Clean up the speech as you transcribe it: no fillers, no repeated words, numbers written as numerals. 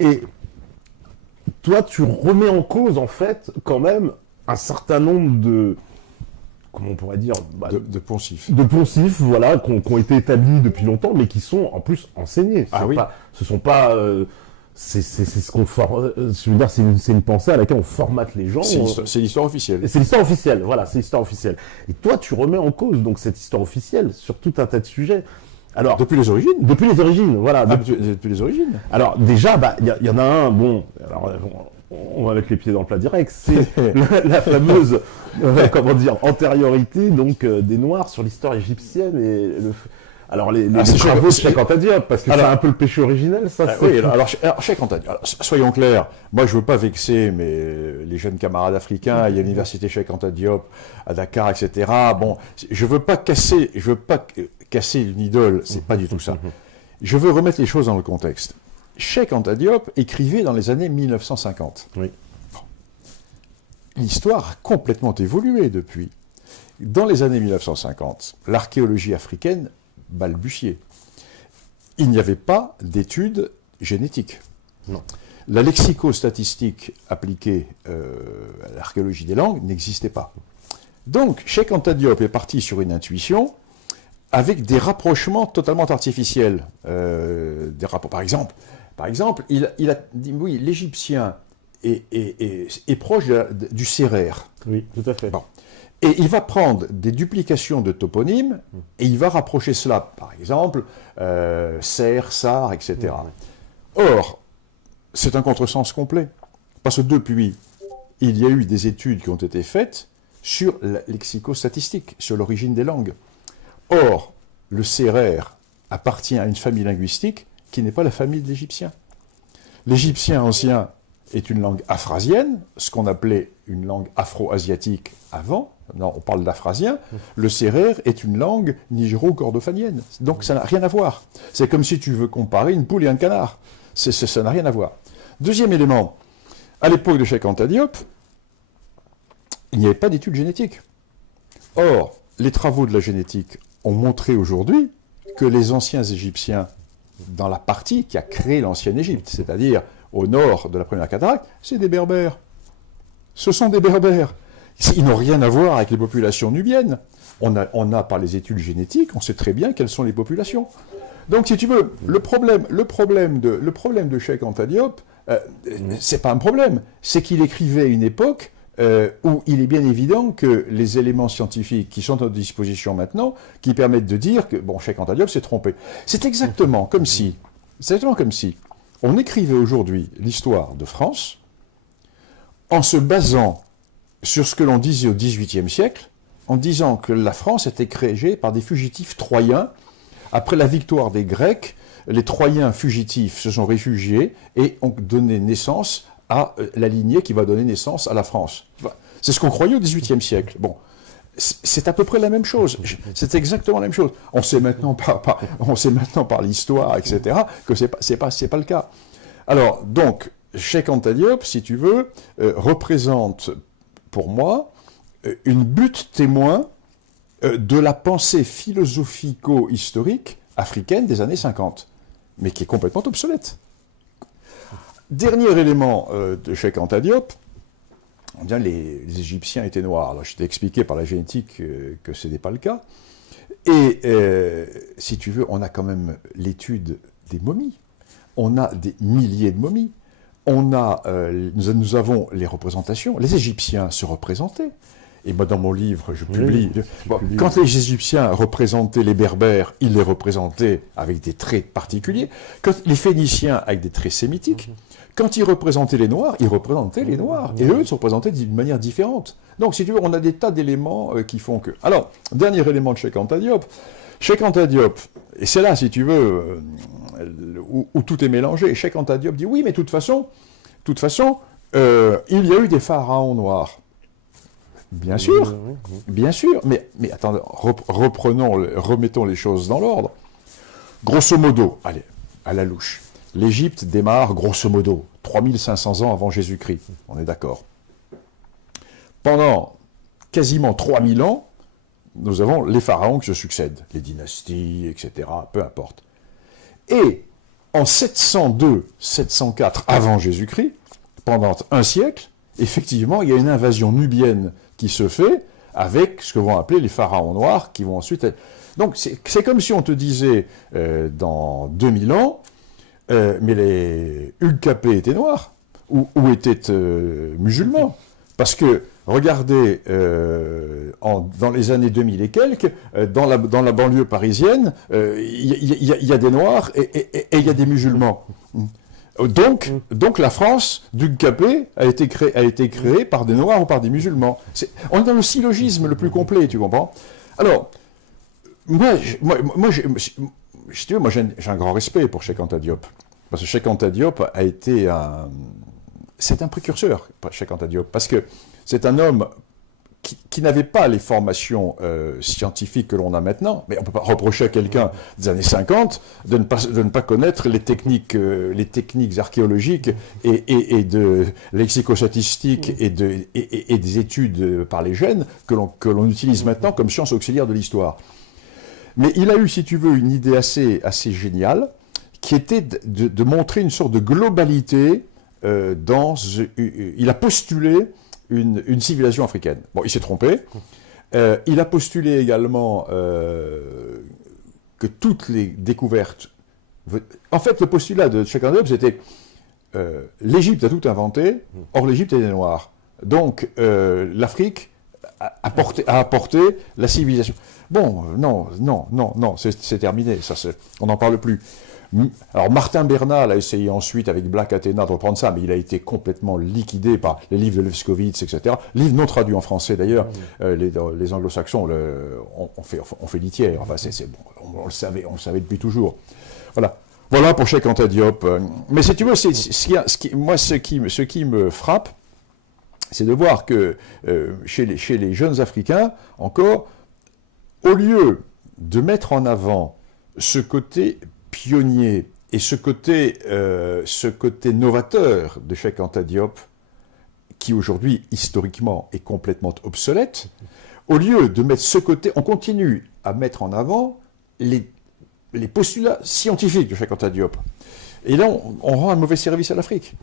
Et toi, tu remets en cause, en fait, quand même, un certain nombre de, comment on pourrait dire, de poncifs. de poncifs, voilà, qui ont été établis depuis longtemps, mais qui sont en plus enseignés. Ah oui. Ce sont pas, c'est ce qu'on forme. Je veux dire, c'est une pensée à laquelle on formate les gens. C'est l'histoire officielle. Et c'est l'histoire officielle, voilà, c'est l'histoire officielle. Et toi, tu remets en cause donc cette histoire officielle sur tout un tas de sujets. Alors, Depuis les origines. depuis les origines, voilà. Depuis les origines. Alors déjà, il y en a un, bon, alors on va mettre les pieds dans le plat direct, c'est la fameuse, comment dire, antériorité donc des Noirs sur l'histoire égyptienne et alors les travaux de Cheikh Anta Diop, parce que c'est un peu le péché originel, ça. Oui, alors Cheikh Anta Diop, soyons clairs, moi je veux pas vexer les jeunes camarades africains, il y a l'université Cheikh Anta Diop à Dakar, etc. Bon, je veux pas casser une idole, c'est pas du tout ça. Je veux remettre les choses dans le contexte. Cheikh Anta Diop écrivait dans les années 1950. Oui. Bon. L'histoire a complètement évolué depuis. Dans les années 1950, l'archéologie africaine balbutiait. Il n'y avait pas d'études génétiques. Non. La lexico-statistique appliquée à l'archéologie des langues n'existait pas. Donc, Cheikh Anta Diop est parti sur une intuition avec des rapprochements totalement artificiels. Par exemple, il a dit, oui, l'Égyptien est proche du sérère. Oui, tout à fait. Bon. Et il va prendre des duplications de toponymes et il va rapprocher cela. Par exemple, Serre, Sar, etc. Or, c'est un contresens complet. Parce que depuis, il y a eu des études qui ont été faites sur la lexico-statistique, sur l'origine des langues. Or, le sérère appartient à une famille linguistique qui n'est pas la famille de l'égyptien. L'égyptien ancien est une langue aphrasienne, ce qu'on appelait une langue afro-asiatique avant. Non, on parle d'aphrasien. Le sérère est une langue nigéro-kordofanienne. Donc ça n'a rien à voir. C'est comme si tu veux comparer une poule et un canard. Ça n'a rien à voir. Deuxième élément, à l'époque de Cheikh Anta Diop, il n'y avait pas d'études génétiques. Or, les travaux de la génétique ont montré aujourd'hui que les anciens Égyptiens, dans la partie qui a créé l'ancienne Égypte, c'est-à-dire au nord de la première cataracte, c'est des Berbères. Ce sont des Berbères. Ils n'ont rien à voir avec les populations nubiennes. On a par les études génétiques, on sait très bien quelles sont les populations. Donc, si tu veux, le problème de Cheikh Anta Diop, c'est pas un problème. C'est qu'il écrivait à une époque où il est bien évident que les éléments scientifiques qui sont à notre disposition maintenant, qui permettent de dire que, bon, Cheikh Anta Diop s'est trompé. C'est exactement comme si on écrivait aujourd'hui l'histoire de France en se basant sur ce que l'on disait au XVIIIe siècle, en disant que la France était créée par des fugitifs troyens. Après la victoire des Grecs, les Troyens fugitifs se sont réfugiés et ont donné naissance à la lignée qui va donner naissance à la France. C'est ce qu'on croyait au XVIIIe siècle. Bon, c'est à peu près la même chose. C'est exactement la même chose. On sait maintenant par l'histoire, etc., que c'est pas le cas. Alors, donc, Cheikh Anta Diop, si tu veux, représente, pour moi, une butte témoin de la pensée philosophico-historique africaine des années 50, mais qui est complètement obsolète. Dernier élément de Cheikh Anta Diop, on dit les Égyptiens étaient noirs. Alors, je t'ai expliqué par la génétique que ce n'est pas le cas. Et si tu veux, on a quand même l'étude des momies. On a des milliers de momies. Nous avons les représentations. Les Égyptiens se représentaient. Et moi, dans mon livre, je publie. Quand les Égyptiens représentaient les Berbères, ils les représentaient avec des traits particuliers. Quand les Phéniciens, avec des traits sémitiques. Quand ils représentaient les Noirs, ils représentaient les Noirs. Et eux, ils se représentaient d'une manière différente. Donc, si tu veux, on a des tas d'éléments qui font que... Alors, dernier élément de Cheikh Anta Diop. Cheikh Anta Diop, et c'est là, si tu veux, où tout est mélangé. Cheikh Anta Diop dit, oui, mais de toute façon, il y a eu des pharaons noirs. Bien sûr, mais attendez, remettons les choses dans l'ordre. Grosso modo, allez, à la louche, l'Égypte démarre, grosso modo, 3500 ans avant Jésus-Christ, on est d'accord. Pendant quasiment 3000 ans, nous avons les pharaons qui se succèdent, les dynasties, etc., peu importe. Et en 702-704 avant Jésus-Christ, pendant un siècle, effectivement, il y a une invasion nubienne qui se fait avec ce que vont appeler les pharaons noirs qui vont ensuite être... Donc c'est comme si on te disait dans 2000 ans, mais les Ulcapés étaient noirs ou étaient musulmans. Parce que, regardez, dans les années 2000 et quelques, dans la banlieue parisienne, il y a des noirs et il y a des musulmans. Donc la France d'Ulcapé a été créée par des noirs ou par des musulmans. On est dans le syllogisme le plus complet, tu comprends? Alors, j'ai un grand respect pour Cheikh Anta Diop. Parce que Cheikh Anta Diop a été c'est un précurseur, Cheikh Anta Diop, parce que c'est un homme qui n'avait pas les formations scientifiques que l'on a maintenant, mais on ne peut pas reprocher à quelqu'un des années 50 de ne pas connaître les techniques archéologiques et de lexicostatistique et des études par les gènes que l'on utilise maintenant comme science auxiliaire de l'histoire. Mais il a eu, si tu veux, une idée assez géniale, qui était de montrer une sorte de globalité il a postulé une civilisation africaine. Bon, il s'est trompé. Il a postulé également que toutes les découvertes... En fait, le postulat de Cheikh Anta Diop, c'était l'Égypte a tout inventé, or l'Égypte est des Noirs. Donc, l'Afrique a apporté la civilisation. Bon, non, c'est terminé, on n'en parle plus. Alors Martin Bernal a essayé ensuite avec Black Athena de reprendre ça, mais il a été complètement liquidé par les livres de Lefkowitz, etc. Livres non traduits en français d'ailleurs. Les anglo-saxons ont fait litière. Enfin, bon, on le savait depuis toujours. Voilà pour Cheikh Anta Diop. Mais si tu veux, ce qui me frappe, c'est de voir que chez les jeunes Africains, encore, au lieu de mettre en avant ce côté pionnier et ce côté novateur de Cheikh Anta Diop, qui aujourd'hui, historiquement, est complètement obsolète, au lieu de mettre ce côté, on continue à mettre en avant les postulats scientifiques de Cheikh Anta Diop. Et là, on rend un mauvais service à l'Afrique.